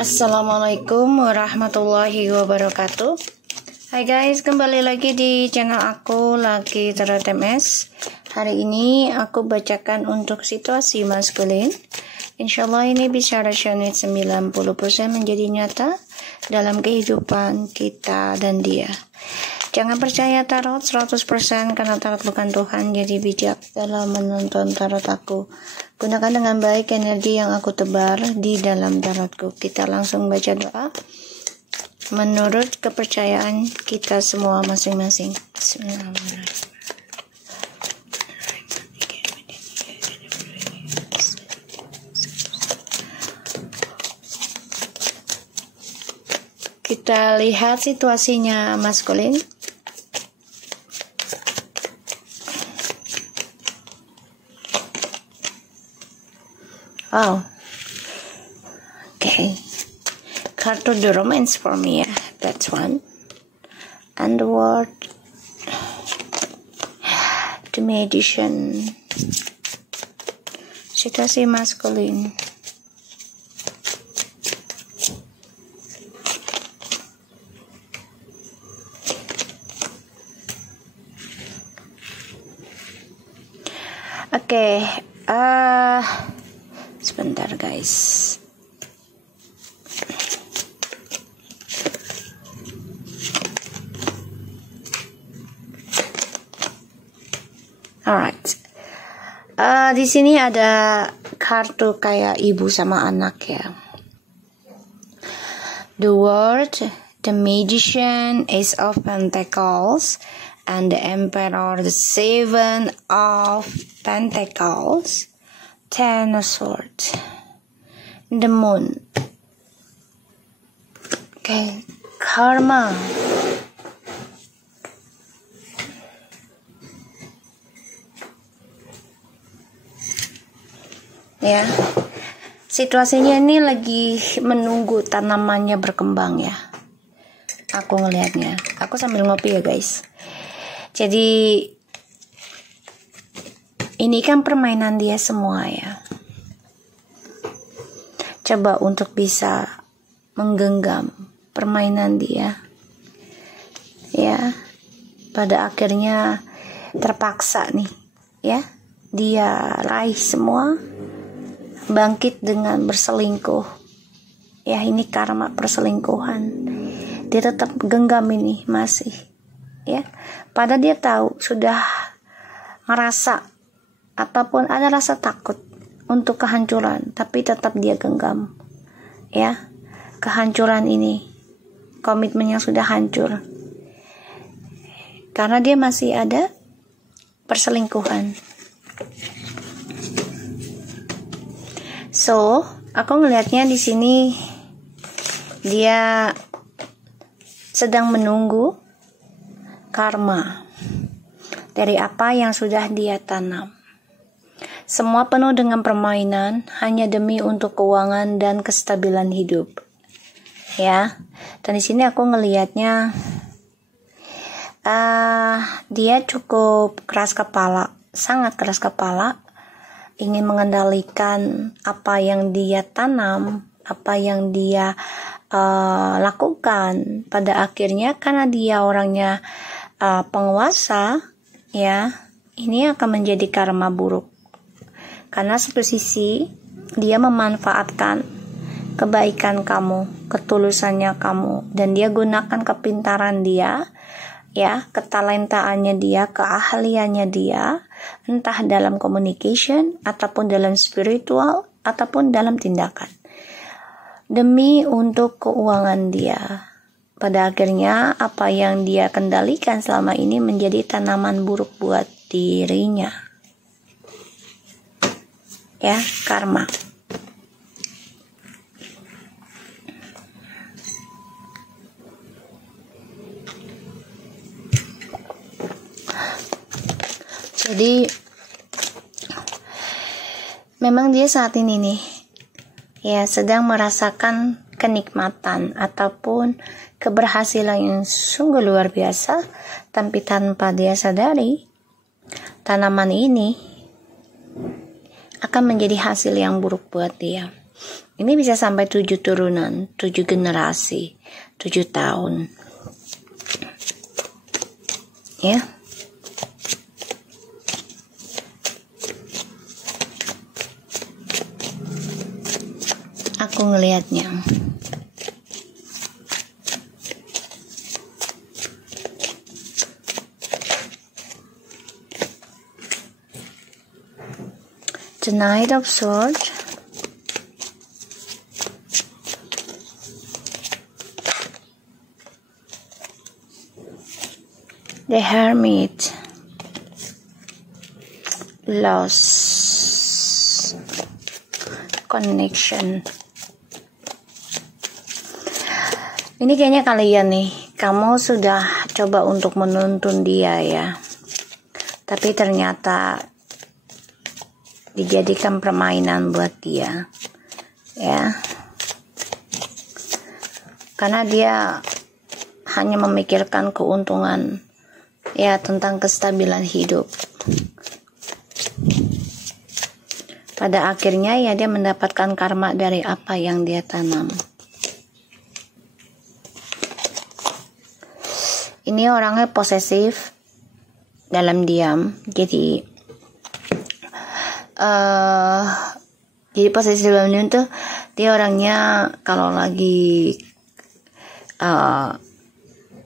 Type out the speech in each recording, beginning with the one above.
Assalamualaikum warahmatullahi wabarakatuh. Hai guys, kembali lagi di channel aku Lucky Tarot MS. Hari ini aku bacakan untuk situasi maskulin. Insyaallah ini bisa resonate 90% menjadi nyata dalam kehidupan kita dan dia. Jangan percaya tarot 100% karena tarot bukan Tuhan, jadi bijak dalam menonton tarot aku. Gunakan dengan baik energi yang aku tebar di dalam tarotku. Kita langsung baca doa menurut kepercayaan kita semua masing-masing. Bismillahirrahmanirrahim. Kita lihat situasinya maskulin. Oh, okay. Card to the romance for me, yeah. That's one. And the word, the magician. Situasi maskulin. Oke, sebentar guys. Alright. Di sini ada kartu kayak ibu sama anak ya. The World, the Magician, Ace of Pentacles, and the Emperor, the Seven of Pentacles, Ten of Swords, the Moon. Okay, Karma. Ya, situasinya ini lagi menunggu tanamannya berkembang ya. Aku ngelihatnya. Aku sambil ngopi ya guys. Jadi ini kan permainan dia semua ya. Coba untuk bisa menggenggam permainan dia. Ya. Pada akhirnya terpaksa nih, ya. Dia raih semua, bangkit dengan berselingkuh. Ya, ini karma perselingkuhan. Dia tetap genggam ini masih. Ya, padahal dia tahu sudah ngerasa ataupun ada rasa takut untuk kehancuran, tapi tetap dia genggam. Ya, kehancuran ini, komitmennya sudah hancur karena dia masih ada perselingkuhan. So, aku ngelihatnya di sini dia sedang menunggu karma dari apa yang sudah dia tanam. Semua penuh dengan permainan hanya demi untuk keuangan dan kestabilan hidup. Ya. Dan di sini aku ngelihatnya dia cukup keras kepala, sangat keras kepala, ingin mengendalikan apa yang dia tanam, apa yang dia lakukan. Pada akhirnya karena dia orangnya penguasa, ya, ini akan menjadi karma buruk. Karena satu sisi dia memanfaatkan kebaikan kamu, ketulusannya kamu, dan dia gunakan kepintaran dia, ya, ketalentaannya dia, keahliannya dia, entah dalam communication ataupun dalam spiritual ataupun dalam tindakan, demi untuk keuangan dia. Pada akhirnya apa yang dia kendalikan selama ini menjadi tanaman buruk buat dirinya. Ya, karma. Jadi memang dia saat ini nih ya sedang merasakan kenikmatan ataupun keberhasilan yang sungguh luar biasa, tapi tanpa dia sadari tanaman ini akan menjadi hasil yang buruk buat dia. Ini bisa sampai 7 turunan, 7 generasi, 7 tahun. Ya. Aku ngelihatnya. The Knight of Swords, the Hermit, Loss, Connection. Ini kayaknya kalian nih, kamu sudah coba untuk menuntun dia ya, tapi ternyata dijadikan permainan buat dia ya, karena dia hanya memikirkan keuntungan ya, tentang kestabilan hidup. Pada akhirnya ya dia mendapatkan karma dari apa yang dia tanam. Ini orangnya posesif dalam diam, jadi posesif dalam diam tuh dia orangnya kalau lagi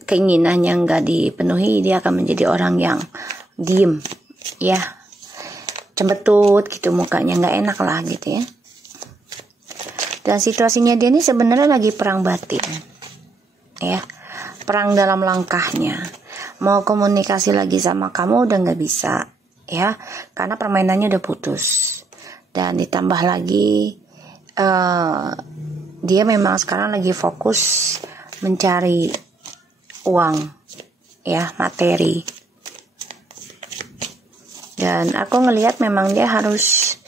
keinginannya nggak dipenuhi, dia akan menjadi orang yang diem ya, cembetut gitu, mukanya nggak enak lah gitu ya. Dan situasinya dia ini sebenarnya lagi perang batin ya, perang dalam langkahnya. Mau komunikasi lagi sama kamu udah nggak bisa ya, karena permainannya udah putus. Dan ditambah lagi dia memang sekarang lagi fokus mencari uang ya, materi. Dan aku ngelihat memang dia harus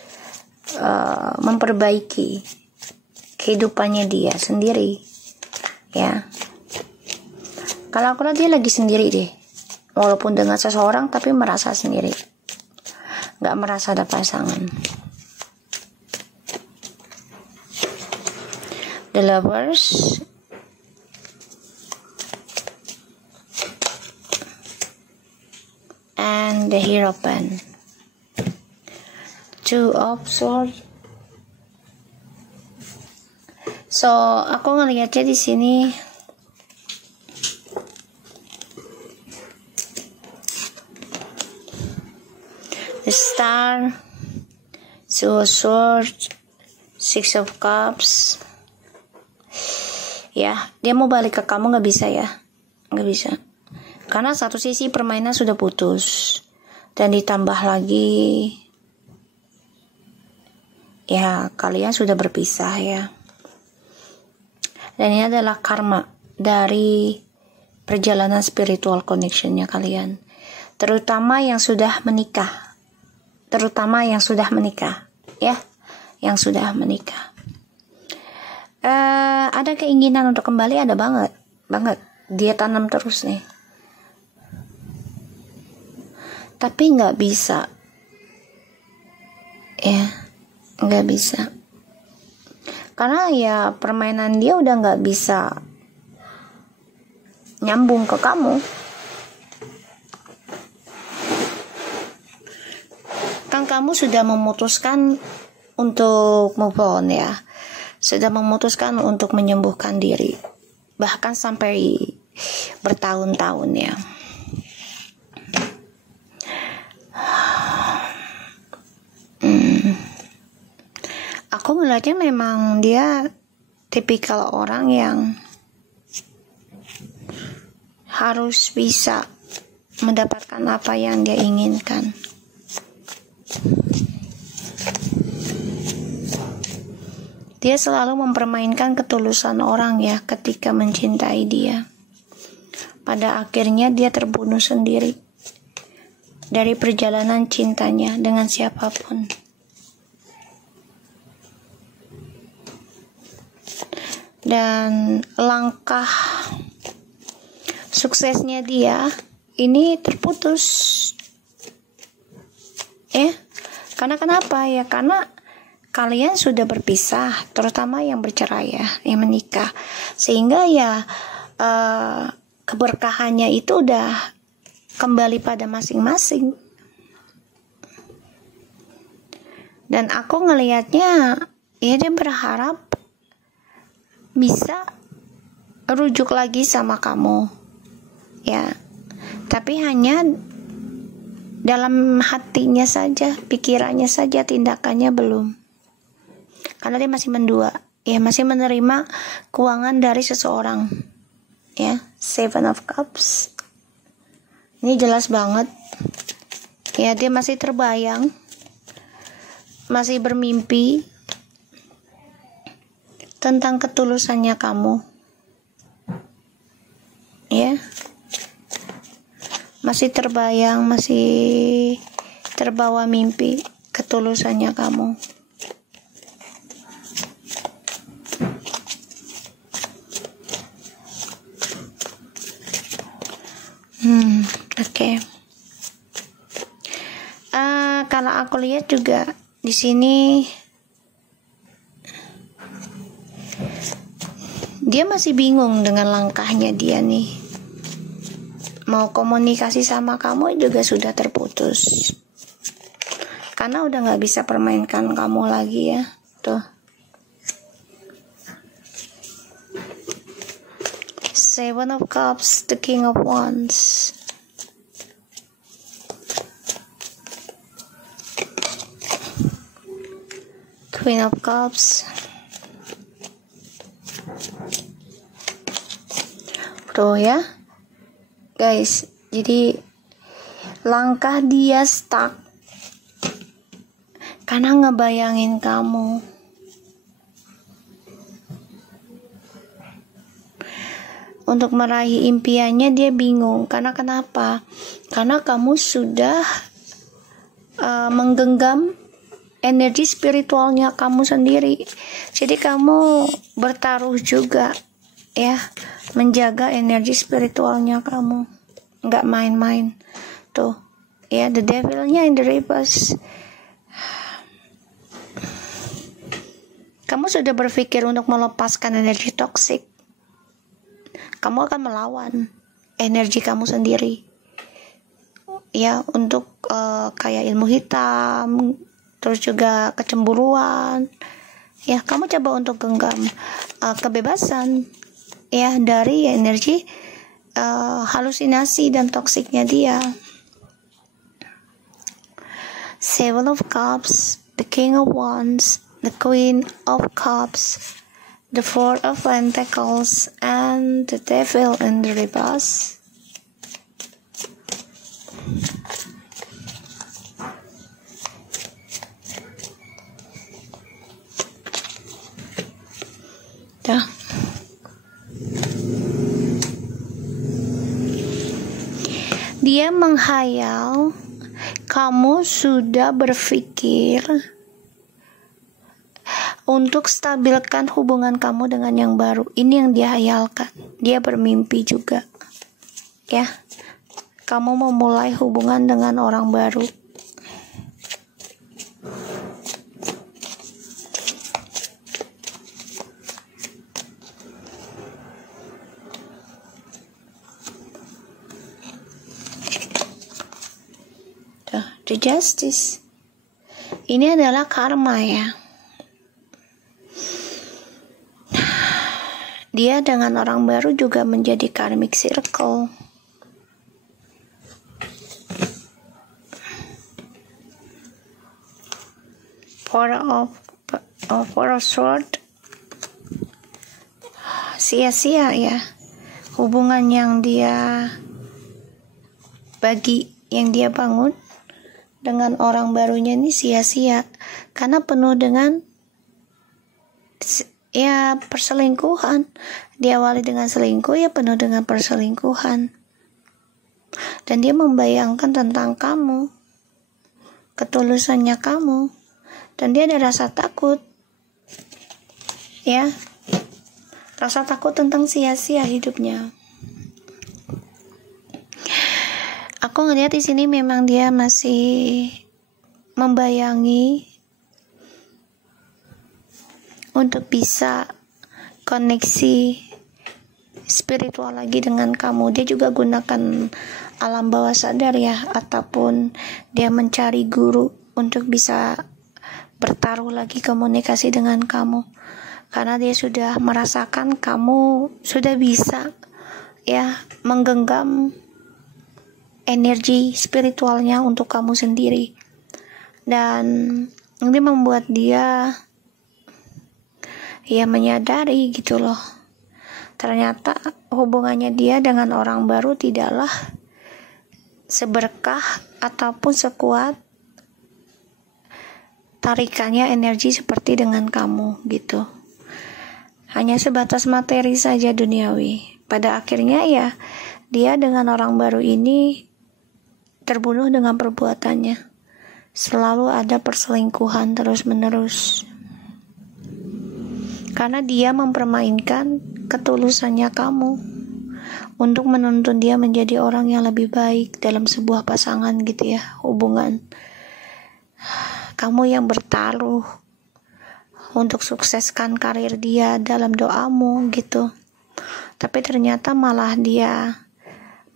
memperbaiki kehidupannya dia sendiri ya. Kalau aku lihat dia lagi sendiri deh, walaupun dengan seseorang tapi merasa sendiri, nggak merasa ada pasangan. The Lovers, and the Hierophant. Two of Swords. So aku ngelihatnya di sini the Star, Two of Swords, Six of Cups. Ya, dia mau balik ke kamu nggak bisa ya, nggak bisa. Karena satu sisi permainan sudah putus, dan ditambah lagi ya kalian sudah berpisah ya. Dan ini adalah karma dari perjalanan spiritual connectionnya kalian, terutama yang sudah menikah, ya, yang sudah menikah. Ada keinginan untuk kembali, ada banget. Dia tanam terus nih, tapi nggak bisa ya, nggak bisa, karena ya permainan dia udah nggak bisa nyambung ke kamu. Kan kamu sudah memutuskan untuk move on ya, sudah memutuskan untuk menyembuhkan diri, bahkan sampai bertahun-tahun ya. Aku melihatnya memang dia tipikal orang yang harus bisa mendapatkan apa yang dia inginkan. Dia selalu mempermainkan ketulusan orang ya ketika mencintai dia. Pada akhirnya dia terbunuh sendiri dari perjalanan cintanya dengan siapapun. Dan langkah suksesnya dia ini terputus ya. Karena kenapa ya? Karena kalian sudah berpisah, terutama yang bercerai ya, yang menikah, sehingga ya keberkahannya itu udah kembali pada masing-masing. Dan aku ngelihatnya ya dia berharap bisa rujuk lagi sama kamu ya, tapi hanya dalam hatinya saja, pikirannya saja, tindakannya belum. Karena dia masih mendua, ya masih menerima keuangan dari seseorang. Ya, Seven of Cups. Ini jelas banget. Ya, dia masih terbayang, masih bermimpi tentang ketulusannya kamu. Ya. Masih terbayang, masih terbawa mimpi ketulusannya kamu. Oke. Kalau aku lihat juga di sini dia masih bingung dengan langkahnya dia nih. Mau komunikasi sama kamu juga sudah terputus. Karena udah gak bisa permainkan kamu lagi ya. Tuh. Seven of Cups, the King of Wands. Queen of Cups. Tuh ya. Guys, jadi langkah dia stuck karena ngebayangin kamu. Untuk meraih impiannya dia bingung. Karena kenapa? Karena kamu sudah menggenggam energi spiritualnya kamu sendiri. Jadi kamu bertaruh juga ya, menjaga energi spiritualnya kamu. Nggak main-main. Tuh ya, the devilnya in the reverse. Kamu sudah berpikir untuk melepaskan energi toksik. Kamu akan melawan energi kamu sendiri ya, untuk kayak ilmu hitam, terus juga kecemburuan ya. Kamu coba untuk genggam kebebasan ya dari energi halusinasi dan toksiknya dia. Seven of Cups, the King of Wands, the Queen of Cups, the Four of Pentacles, and the Devil in the reverse. Dah. Dia menghayal kamu sudah berpikir untuk stabilkan hubungan kamu dengan yang baru. Ini yang dia hayalkan. Dia bermimpi juga ya, kamu memulai hubungan dengan orang baru. The Justice. Ini adalah karma ya. Dia dengan orang baru juga menjadi karmic circle. Four of Swords. Sia-sia ya hubungan yang dia yang dia bangun dengan orang barunya ini sia-sia karena penuh dengan ya perselingkuhan. Diawali dengan selingkuh ya penuh dengan perselingkuhan. Dan dia membayangkan tentang kamu, ketulusannya kamu, dan dia ada rasa takut ya, rasa takut tentang sia-sia hidupnya. Aku ngelihat di sini memang dia masih membayangi untuk bisa koneksi spiritual lagi dengan kamu. Dia juga gunakan alam bawah sadar ya, ataupun dia mencari guru untuk bisa bertaruh lagi komunikasi dengan kamu, karena dia sudah merasakan kamu sudah bisa ya menggenggam energi spiritualnya untuk kamu sendiri, dan ini membuat dia ya menyadari gitu loh, ternyata hubungannya dia dengan orang baru tidaklah seberkah ataupun sekuat tarikannya energi seperti dengan kamu gitu. Hanya sebatas materi saja duniawi. Pada akhirnya ya dia dengan orang baru ini terbunuh dengan perbuatannya. Selalu ada perselingkuhan terus-menerus. Karena dia mempermainkan ketulusannya kamu untuk menuntun dia menjadi orang yang lebih baik dalam sebuah pasangan gitu ya, hubungan. Kamu yang bertaruh untuk sukseskan karir dia dalam doamu gitu. Tapi ternyata malah dia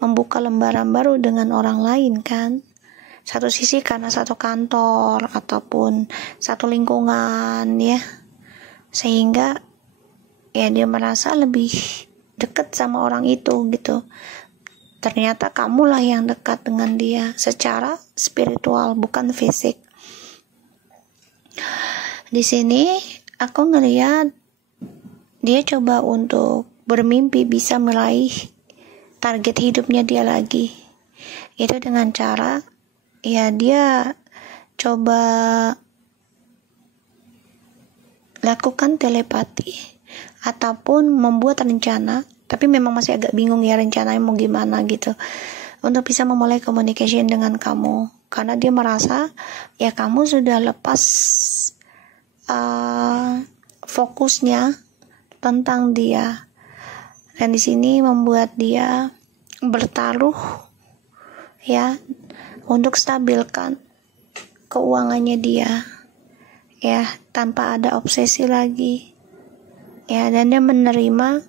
membuka lembaran baru dengan orang lain kan. Satu sisi karena satu kantor ataupun satu lingkungan ya, sehingga ya dia merasa lebih dekat sama orang itu gitu. Ternyata kamulah yang dekat dengan dia secara spiritual, bukan fisik. Di sini aku ngelihat dia coba untuk bermimpi bisa meraih target hidupnya dia lagi. Itu dengan cara ya dia coba lakukan telepati ataupun membuat rencana, tapi memang masih agak bingung ya rencananya mau gimana gitu, untuk bisa memulai communication dengan kamu, karena dia merasa ya kamu sudah lepas fokusnya tentang dia, dan di sini membuat dia bertaruh ya untuk stabilkan keuangannya dia ya, tanpa ada obsesi lagi ya, dan dia menerima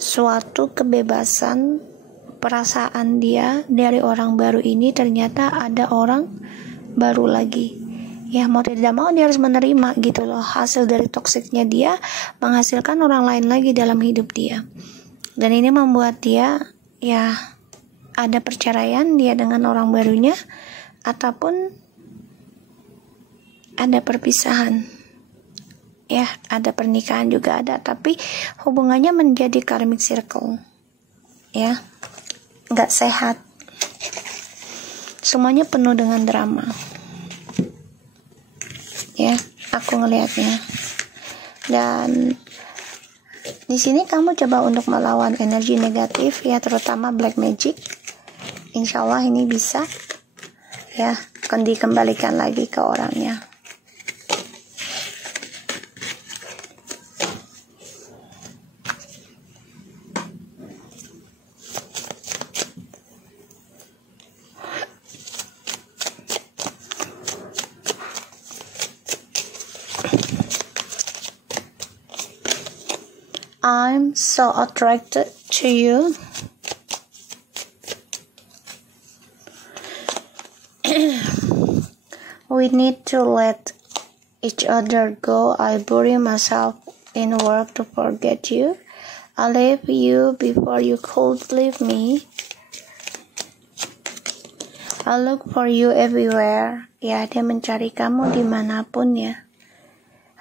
suatu kebebasan perasaan dia dari orang baru ini. Ternyata ada orang baru lagi ya, mau tidak mau dia harus menerima gitu loh, hasil dari toksiknya dia menghasilkan orang lain lagi dalam hidup dia. Dan ini membuat dia ya ada perceraian dia dengan orang barunya, ataupun ada perpisahan ya, ada pernikahan juga ada, tapi hubungannya menjadi karmic circle ya, nggak sehat, semuanya penuh dengan drama ya, aku ngelihatnya. Dan di sini kamu coba untuk melawan energi negatif ya, terutama black magic. Insya Allah ini bisa ya, akan dikembalikan lagi ke orangnya. I'm so attracted to you. We need to let each other go. I bury myself in work to forget you. I left you before you could leave me. I look for you everywhere. Ya, dia mencari kamu dimanapun ya.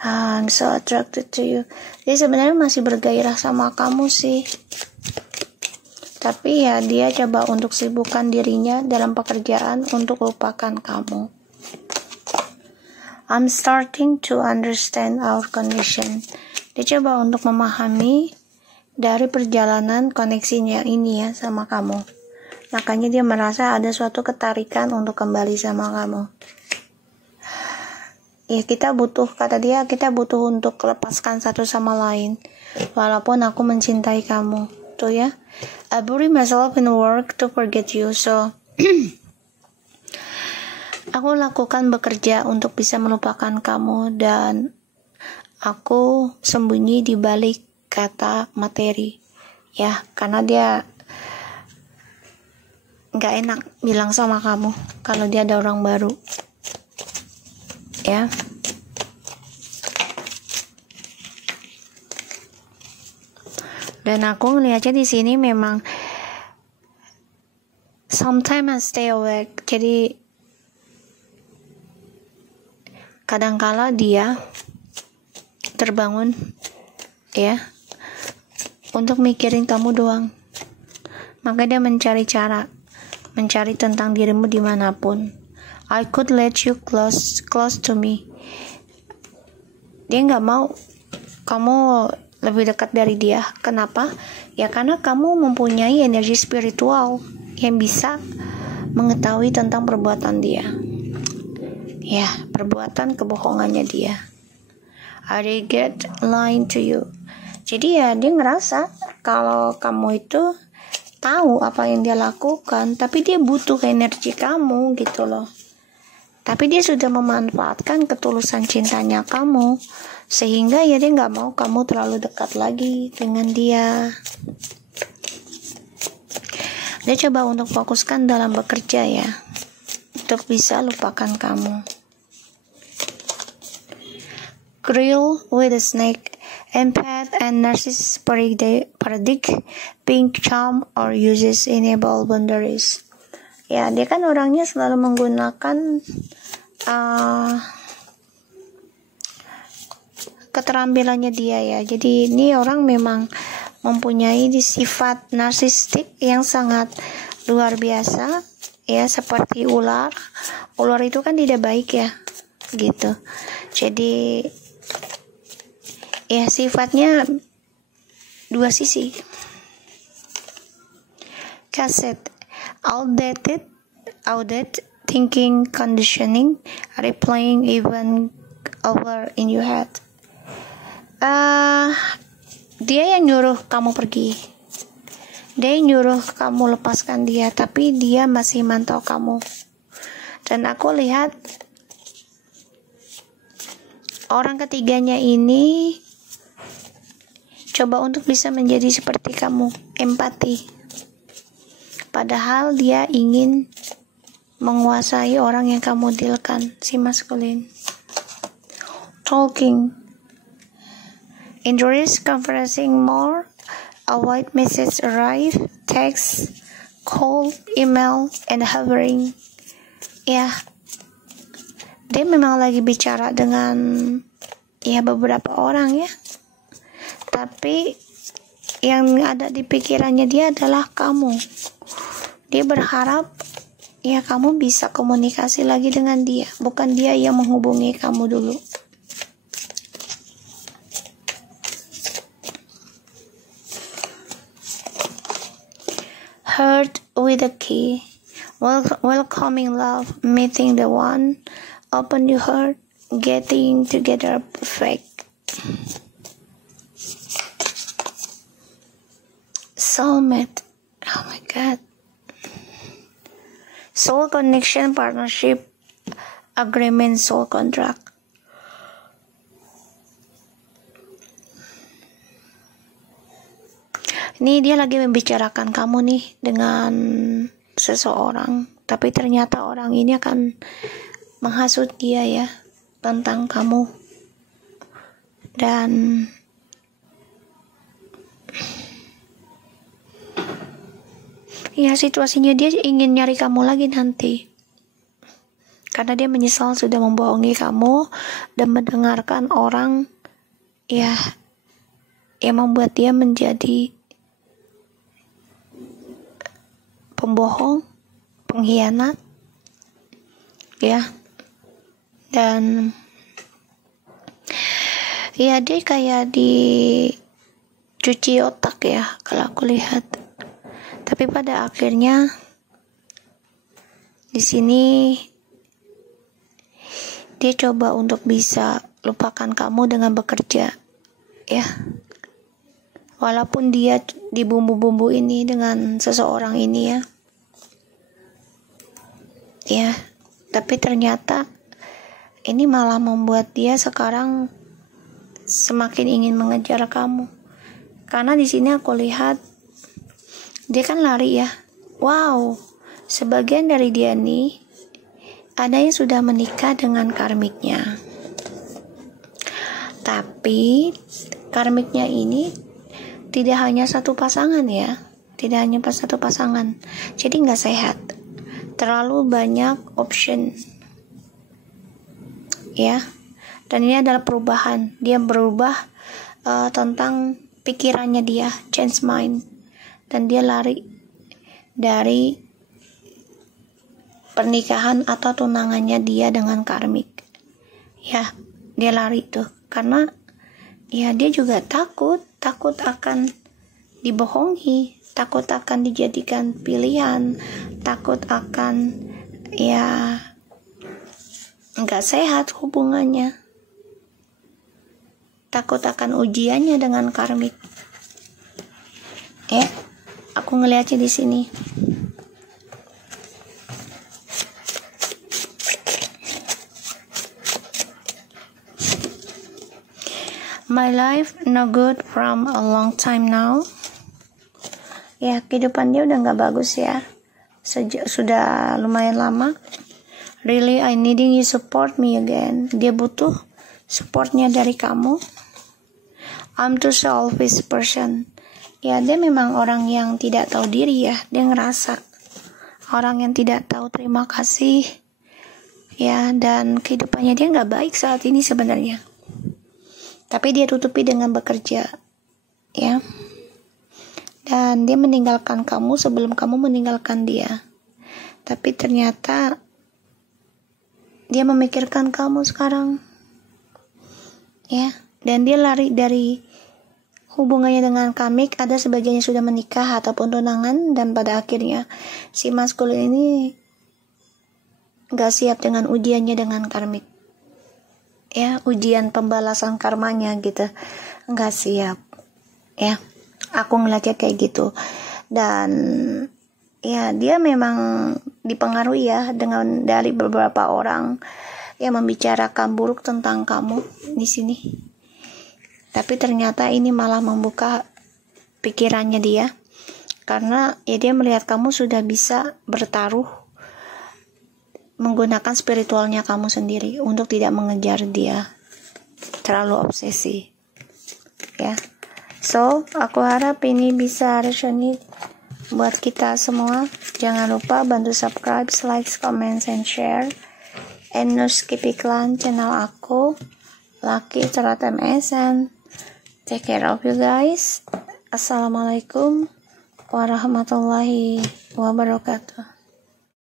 I'm so attracted to you. Dia sebenarnya masih bergairah sama kamu sih, tapi ya dia coba untuk sibukkan dirinya dalam pekerjaan untuk lupakan kamu. I'm starting to understand our condition. Dia coba untuk memahami dari perjalanan koneksinya ini ya sama kamu. Makanya dia merasa ada suatu ketarikan untuk kembali sama kamu. Ya kita butuh, kata dia, kita butuh untuk lepaskan satu sama lain. Walaupun aku mencintai kamu. Tuh ya. I bury myself in work to forget you. So aku lakukan bekerja untuk bisa melupakan kamu, dan aku sembunyi di balik kata materi, ya, karena dia nggak enak bilang sama kamu kalau dia ada orang baru, ya. Dan aku ngeliatnya di sini memang sometimes I stay awake, jadi kadangkala dia terbangun, ya, untuk mikirin kamu doang. Maka dia mencari cara, mencari tentang dirimu dimanapun. I could let you close to me. Dia nggak mau kamu lebih dekat dari dia. Kenapa? Ya karena kamu mempunyai energi spiritual yang bisa mengetahui tentang perbuatan dia, ya, perbuatan kebohongannya dia. I regret lying to you. Jadi ya dia ngerasa kalau kamu itu tahu apa yang dia lakukan, tapi dia butuh energi kamu gitu loh. Tapi dia sudah memanfaatkan ketulusan cintanya kamu, sehingga ya dia nggak mau kamu terlalu dekat lagi dengan dia. Dia coba untuk fokuskan dalam bekerja, ya, untuk bisa lupakan kamu. Grill with a snake, empath and narcissist predict being charm or uses enable boundaries. Ya, dia kan orangnya selalu menggunakan keterampilannya dia, ya. Jadi ini orang memang mempunyai sifat narsistik yang sangat luar biasa, ya, seperti ular. Ular itu kan tidak baik, ya, gitu. Jadi ya sifatnya dua sisi. Cassette, outdated thinking, conditioning, replaying even over in your head. Dia yang nyuruh kamu pergi, dia yang nyuruh kamu lepaskan dia, tapi dia masih mantau kamu. Dan aku lihat orang ketiganya ini coba untuk bisa menjadi seperti kamu, empati, padahal dia ingin menguasai orang yang kamu dealkan, si maskulin. Talking, interest conversing more, avoid message arrive, text, call, email, and hovering. Ya, dia memang lagi bicara dengan beberapa orang, ya. Tapi yang ada di pikirannya dia adalah kamu. Dia berharap kamu bisa komunikasi lagi dengan dia, bukan dia yang menghubungi kamu dulu. Heart with a key, welcoming love, meeting the one, open your heart, getting together perfect. Soulmate, oh my god. Soul connection, partnership, agreement, soul contract. Ini dia lagi membicarakan kamu nih dengan seseorang, tapi ternyata orang ini akan menghasut dia, ya, tentang kamu. Dan ya situasinya dia ingin nyari kamu lagi nanti, karena dia menyesal sudah membohongi kamu dan mendengarkan orang yang membuat dia menjadi pembohong, pengkhianat, ya. Dan dia kayak dicuci otak, ya, kalau aku lihat. Tapi pada akhirnya di sini dia coba untuk bisa lupakan kamu dengan bekerja, ya. Walaupun dia dibumbu-bumbu ini dengan seseorang ini, ya, tapi ternyata ini malah membuat dia sekarang semakin ingin mengejar kamu. Karena di sini aku lihat dia kan lari ya. Wow, sebagian dari dia nih ada yang sudah menikah dengan karmiknya. Tapi karmiknya ini tidak hanya satu pasangan ya, tidak hanya pas satu pasangan. Jadi nggak sehat. Terlalu banyak option, ya. Dan ini adalah perubahan. Dia berubah tentang pikirannya dia, change mind, dan dia lari dari pernikahan atau tunangannya dia dengan karmik. Ya, dia lari tuh karena ya dia juga takut akan dibohongi, takut akan dijadikan pilihan, takut akan ya nggak sehat hubungannya, takut akan ujiannya dengan karmik. Aku ngeliatnya di sini. My life no good from a long time now. Ya, kehidupan dia udah nggak bagus ya. Sudah lumayan lama. Really, I needing you support me again. Dia butuh supportnya dari kamu. I'm too selfish person. Ya, dia memang orang yang tidak tahu diri ya. Dia ngerasa orang yang tidak tahu terima kasih. Ya, dan kehidupannya dia nggak baik saat ini sebenarnya. Tapi dia tutupi dengan bekerja, ya. Dan dia meninggalkan kamu sebelum kamu meninggalkan dia. Tapi ternyata dia memikirkan kamu sekarang, ya. Dan dia lari dari hubungannya dengan karmik. Ada sebagiannya sudah menikah ataupun tunangan, dan pada akhirnya si maskulin ini gak siap dengan ujiannya dengan karmik. Ya, ujian pembalasan karmanya gitu, nggak siap. Ya, aku ngeliatnya kayak gitu. Dan ya dia memang dipengaruhi ya dengan dari beberapa orang yang membicarakan buruk tentang kamu di sini. Tapi ternyata ini malah membuka pikirannya dia, karena ya dia melihat kamu sudah bisa bertaruh menggunakan spiritualnya kamu sendiri untuk tidak mengejar dia terlalu obsesi, ya. So, aku harap ini bisa resonate buat kita semua. Jangan lupa bantu subscribe, like, comment, and share. And no skip iklan channel aku, Lucky Tarot MS, and take care of you guys. Assalamualaikum warahmatullahi wabarakatuh.